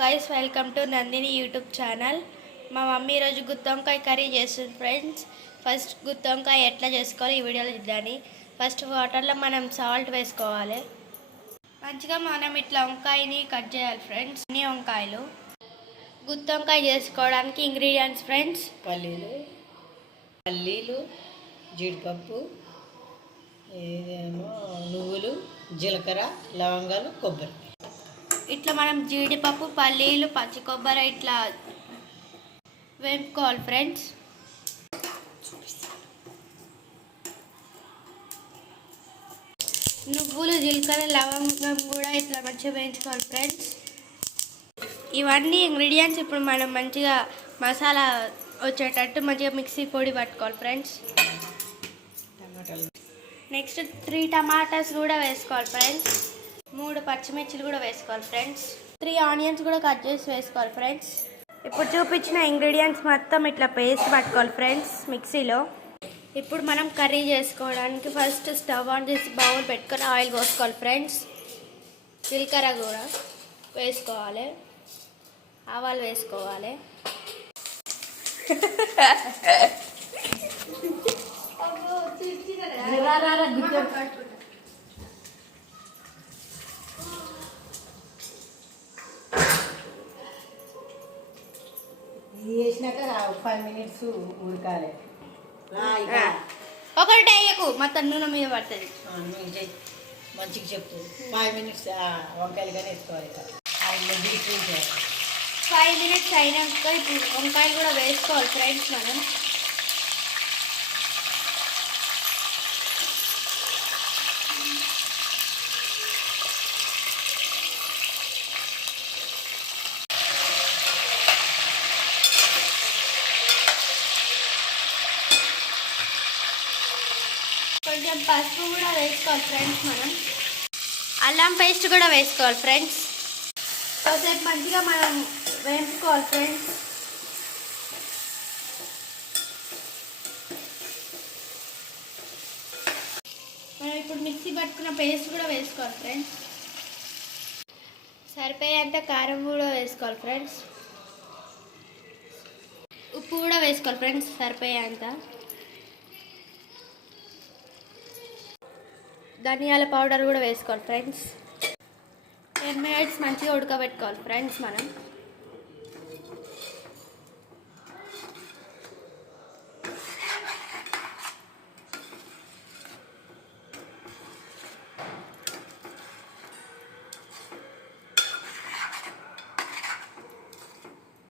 Guys, welcome to Nandini YouTube channel. మా mummy ఈరోజు గుత్తొంకాయ curry చేస్తుంది ఫ్రెండ్స్. ఫస్ట్ గుత్తొంకాయ ఎట్లా చేసుకోవాలి ఈ వీడియోలో చూద్దాని. ఫస్ట్ వాటర్లో మనం సాల్ట్ వేసుకోవాలి. మంచిగా మనం ఇట్లా వంకాయని కట్ చేయాలి ఫ్రెండ్స్. అన్ని వంకాయలు గుత్తొంకాయ చేసుకోవడానికి ఇంగ్రీడియంట్స్ ఫ్రెండ్స్: పల్లీలు, జీడిపప్పు, నువ్వులు, జీలకర్ర, లవంగాలు, కొబ్బరి. ఇట్లా మనం జీడిపప్పు, పల్లీలు, పచ్చి కొబ్బరి ఇట్లా వేపుకోవాలి ఫ్రెండ్స్. నువ్వులు, జీలకర్ర, లవంగం కూడా ఇట్లా మంచిగా వేయించుకోవాలి ఫ్రెండ్స్. ఇవన్నీ ఇంగ్రీడియంట్స్ ఇప్పుడు మనం మంచిగా మసాలా వచ్చేటట్టు మంచిగా మిక్సీ పొడి పట్టుకోవాలి ఫ్రెండ్స్. నెక్స్ట్ 3 టమాటాస్ కూడా వేసుకోవాలి ఫ్రెండ్స్. 3 పచ్చిమిర్చిలు కూడా వేసుకోవాలి ఫ్రెండ్స్. 3 ఆనియన్స్ కూడా కట్ చేసి వేసుకోవాలి ఫ్రెండ్స్. ఇప్పుడు చూపించిన ఇంగ్రీడియంట్స్ మొత్తం ఇట్లా పేస్ట్ పట్టుకోవాలి ఫ్రెండ్స్ మిక్సీలో. ఇప్పుడు మనం కర్రీ చేసుకోవడానికి ఫస్ట్ స్టవ్ ఆన్ చేసి బౌల్ పెట్టుకొని ఆయిల్ పోసుకోవాలి ఫ్రెండ్స్. జీలకర్ర కూడా వేసుకోవాలి, ఆవాలు వేసుకోవాలి. వేసినాక 5 minutes ఉడకాలి. ఒకటి వేయకు, మొత్తం నూనె మీద పడుతుంది. మంచిగా చెప్తూ 5 minutes వంకాయలు కానీ వేసుకోవాలి. 5 minutes అయినాక ఇప్పుడు వంకాయలు కూడా వేసుకోవాలి ఫ్రెండ్స్. మనం కొంచెం పసుపు కూడా వేసుకోవాలి ఫ్రెండ్స్. మనం అల్లం పేస్ట్ కూడా వేసుకోవాలి ఫ్రెండ్స్. కాసేపు మంచిగా మనం వేపుకోవాలి ఫ్రెండ్స్. మనం ఇప్పుడు మిక్సీ పట్టుకున్న పేస్ట్ కూడా వేసుకోవాలి ఫ్రెండ్స్. సరిపోయేంత కారం కూడా వేసుకోవాలి ఫ్రెండ్స్. ఉప్పు కూడా వేసుకోవాలి ఫ్రెండ్స్ సరిపోయేంత. ధనియాల పౌడర్ కూడా వేసుకోవాలి ఫ్రెండ్స్. 10 minutes మంచిగా ఉడకబెట్టుకోవాలి ఫ్రెండ్స్ మనం.